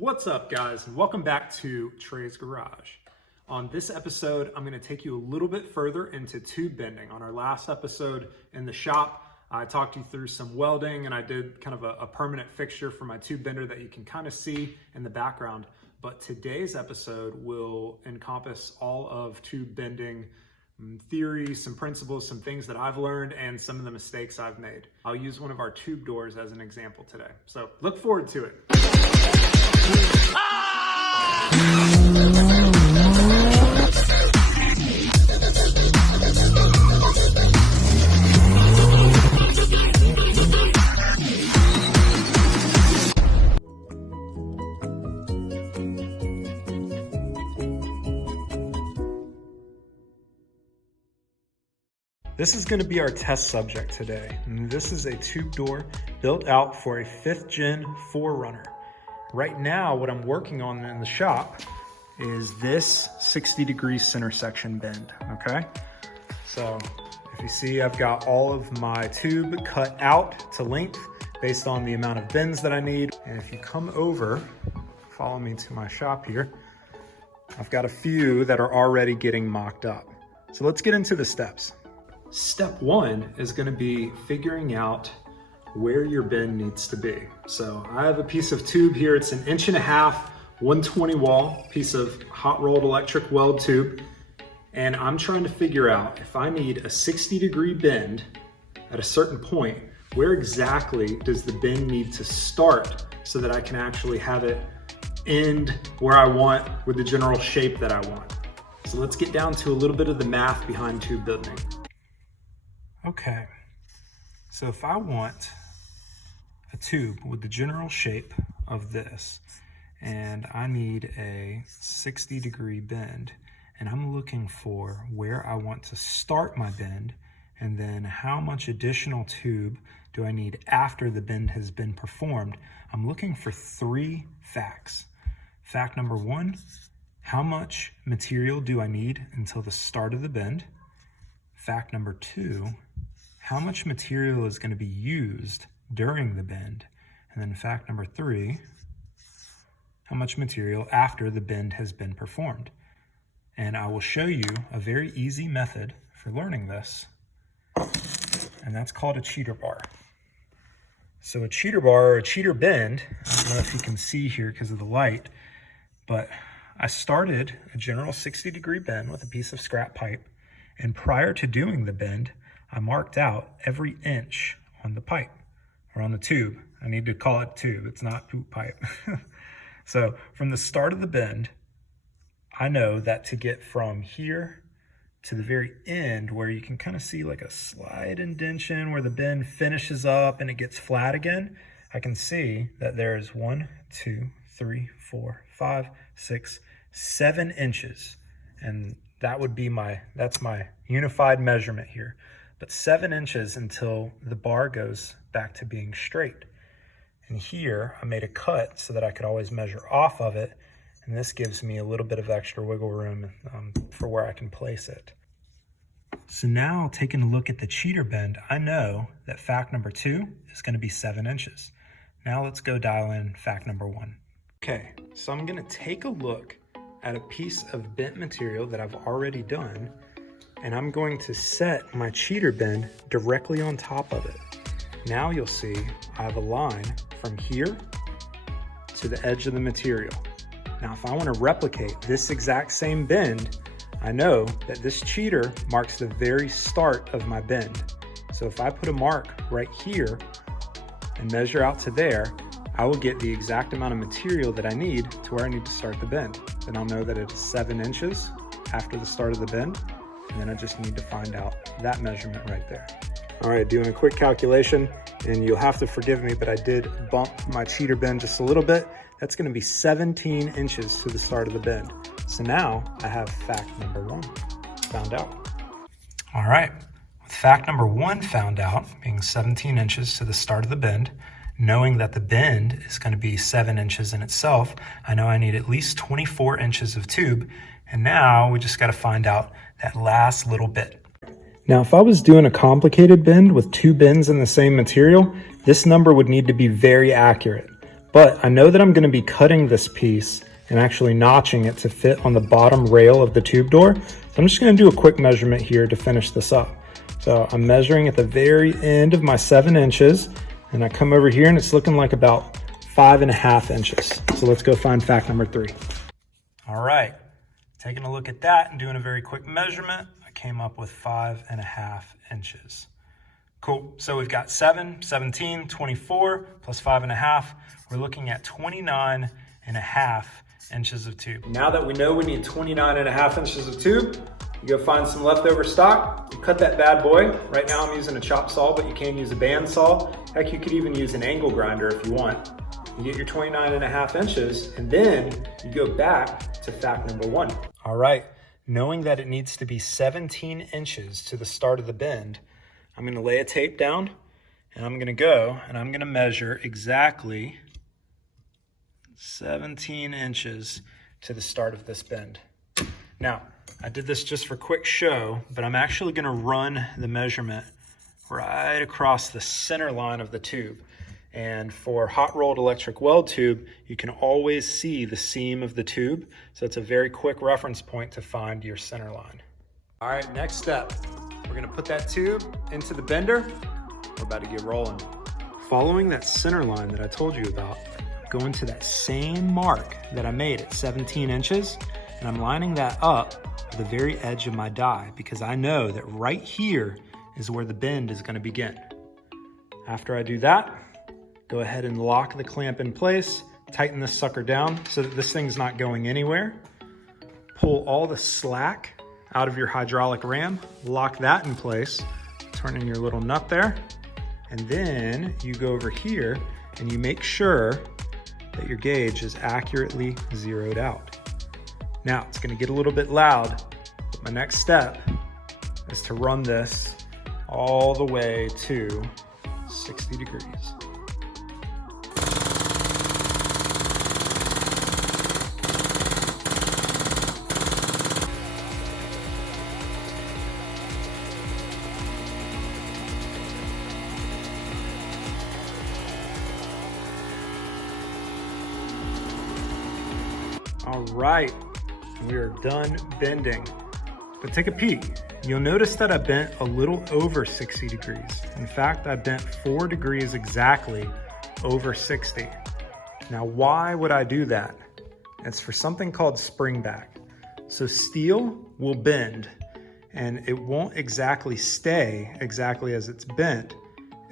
What's up, guys, and welcome back to Trey's Garage. On this episode, I'm going to take you a little bit further into tube bending. On our last episode in the shop, I talked you through some welding, and I did kind of a permanent fixture for my tube bender that you can kind of see in the background. But today's episode will encompass all of tube bending theory, some principles, some things that I've learned, and some of the mistakes I've made. I'll use one of our tube doors as an example today. So look forward to it. This is going to be our test subject today. And this is a tube door built out for a 5th gen 4Runner. Right now, what I'm working on in the shop is this 60-degree center section bend, okay? So if you see, I've got all of my tube cut out to length based on the amount of bends that I need. And if you come over, follow me to my shop here, I've got a few that are already getting mocked up. So let's get into the steps. Step 1 is going to be figuring out where your bend needs to be. So I have a piece of tube here. It's an 1.5 inch, 120 wall piece of hot rolled electric weld tube. And I'm trying to figure out if I need a 60-degree bend at a certain point, where exactly does the bend need to start so that I can actually have it end where I want with the general shape that I want. So let's get down to a little bit of the math behind tube bending. Okay, so if I want a tube with the general shape of this, and I need a 60-degree bend, and I'm looking for where I want to start my bend, and then how much additional tube do I need after the bend has been performed, I'm looking for 3 facts. Fact number 1, how much material do I need until the start of the bend? Fact number 2, how much material is going to be used during the bend? And then fact number 3, how much material after the bend has been performed? And I will show you a very easy method for learning this, and that's called a cheater bar. So a cheater bar or a cheater bend, I don't know if you can see here because of the light, but I started a general 60-degree bend with a piece of scrap pipe, and prior to doing the bend, I marked out every inch on the pipe or on the tube. I need to call it tube, it's not poop pipe. So from the start of the bend, I know that to get from here to the very end, where you can kind of see like a slide indentation where the bend finishes up and it gets flat again, I can see that there's 1, 2, 3, 4, 5, 6, 7 inches. And that would be that's my unified measurement here. But 7 inches until the bar goes back to being straight. And here I made a cut so that I could always measure off of it. And this gives me a little bit of extra wiggle room for where I can place it. So now, taking a look at the cheater bend, I know that fact number 2 is going to be 7 inches. Now let's go dial in fact number 1. Okay, so I'm going to take a look at a piece of bent material that I've already done, and I'm going to set my cheater bend directly on top of it. Now you'll see I have a line from here to the edge of the material. Now if I want to replicate this exact same bend, I know that this cheater marks the very start of my bend. So if I put a mark right here and measure out to there, I will get the exact amount of material that I need to where I need to start the bend. Then I'll know that it's 7 inches after the start of the bend, and then I just need to find out that measurement right there. All right, doing a quick calculation, and you'll have to forgive me, but I did bump my cheater bend just a little bit. That's gonna be 17 inches to the start of the bend. So now I have fact number 1 found out. All right, with fact number 1 found out, being 17 inches to the start of the bend, knowing that the bend is going to be 7 inches in itself, I know I need at least 24 inches of tube. And now we just got to find out that last little bit. Now, if I was doing a complicated bend with 2 bends in the same material, this number would need to be very accurate. But I know that I'm gonna be cutting this piece and actually notching it to fit on the bottom rail of the tube door. So I'm just gonna do a quick measurement here to finish this up. So I'm measuring at the very end of my 7 inches, and I come over here and it's looking like about 5.5 inches. So let's go find fact number 3. All right, taking a look at that and doing a very quick measurement, I came up with 5.5 inches. Cool, so we've got 7, 17, 24, plus 5.5. We're looking at 29.5 inches of tube. Now that we know we need 29.5 inches of tube, you go find some leftover stock, you cut that bad boy. Right now I'm using a chop saw, but you can use a band saw. Heck, you could even use an angle grinder if you want. You get your 29.5 inches, and then you go back to fact number 1. All right, knowing that it needs to be 17 inches to the start of the bend, I'm gonna lay a tape down, and I'm gonna go, and I'm gonna measure exactly 17 inches to the start of this bend. Now, I did this just for quick show, but I'm actually gonna run the measurement right across the center line of the tube. And for hot rolled electric weld tube, you can always see the seam of the tube. So it's a very quick reference point to find your center line. All right, next step. We're gonna put that tube into the bender. We're about to get rolling. Following that center line that I told you about, going to that same mark that I made at 17 inches, and I'm lining that up to the very edge of my die because I know that right here is where the bend is gonna begin. After I do that, go ahead and lock the clamp in place, tighten this sucker down so that this thing's not going anywhere. Pull all the slack out of your hydraulic ram, lock that in place, turn in your little nut there, and then you go over here and you make sure that your gauge is accurately zeroed out. Now, it's gonna get a little bit loud, but my next step is to run this all the way to 60 degrees. All right, we are done bending, but take a peek. You'll notice that I bent a little over 60 degrees. In fact, I bent 4 degrees exactly over 60. Now, why would I do that? It's for something called spring back. So steel will bend and it won't exactly stay exactly as it's bent.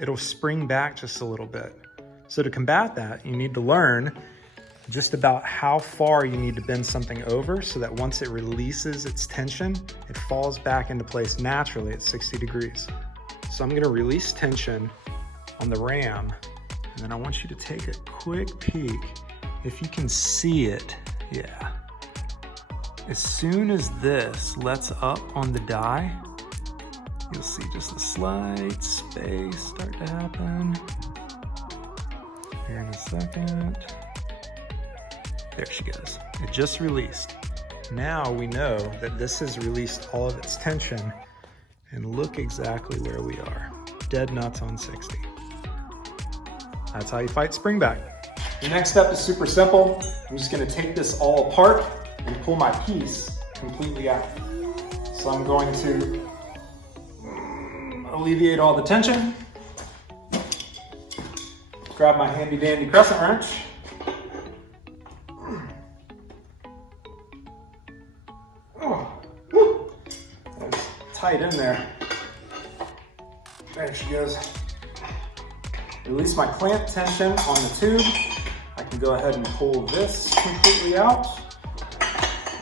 It'll spring back just a little bit. So to combat that, you need to learn just about how far you need to bend something over so that once it releases its tension, it falls back into place naturally at 60 degrees. So I'm gonna release tension on the ram, and then I want you to take a quick peek. If you can see it, yeah. As soon as this lets up on the die, you'll see just a slight space start to happen. Here in a second. There she goes. It just released. Now we know that this has released all of its tension, and look exactly where we are. Dead nuts on 60. That's how you fight spring back. The next step is super simple. I'm just gonna take this all apart and pull my piece completely out. So I'm going to alleviate all the tension. Grab my handy dandy crescent wrench. Tight in there. There she goes. Release my clamp tension on the tube. I can go ahead and pull this completely out.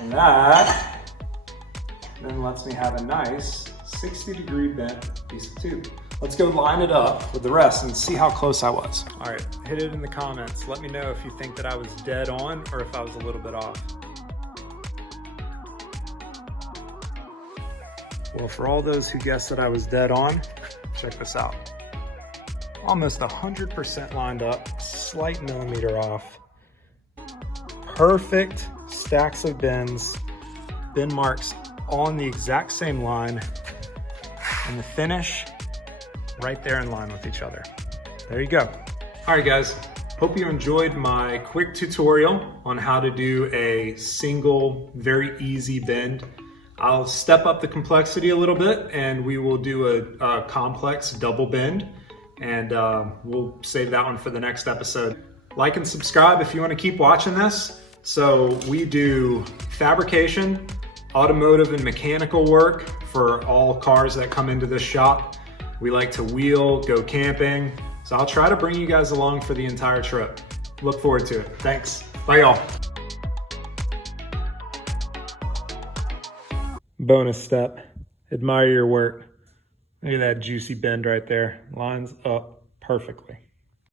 And that then lets me have a nice 60-degree bent piece of tube. Let's go line it up with the rest and see how close I was. All right, hit it in the comments. Let me know if you think that I was dead on or if I was a little bit off. Well, for all those who guessed that I was dead on, check this out. Almost 100% lined up, slight millimeter off. Perfect stacks of bends, bend marks on the exact same line, and the finish right there in line with each other. There you go. All right, guys, Hope you enjoyed my quick tutorial on how to do a single, very easy bend. I'll step up the complexity a little bit and we will do a complex double bend, and we'll save that one for the next episode. Like and subscribe if you want to keep watching this. So we do fabrication, automotive and mechanical work for all cars that come into this shop. We like to wheel, go camping. So I'll try to bring you guys along for the entire trip. Look forward to it. Thanks. Bye, y'all. Bonus step. Admire your work. Look at that juicy bend right there. Lines up perfectly.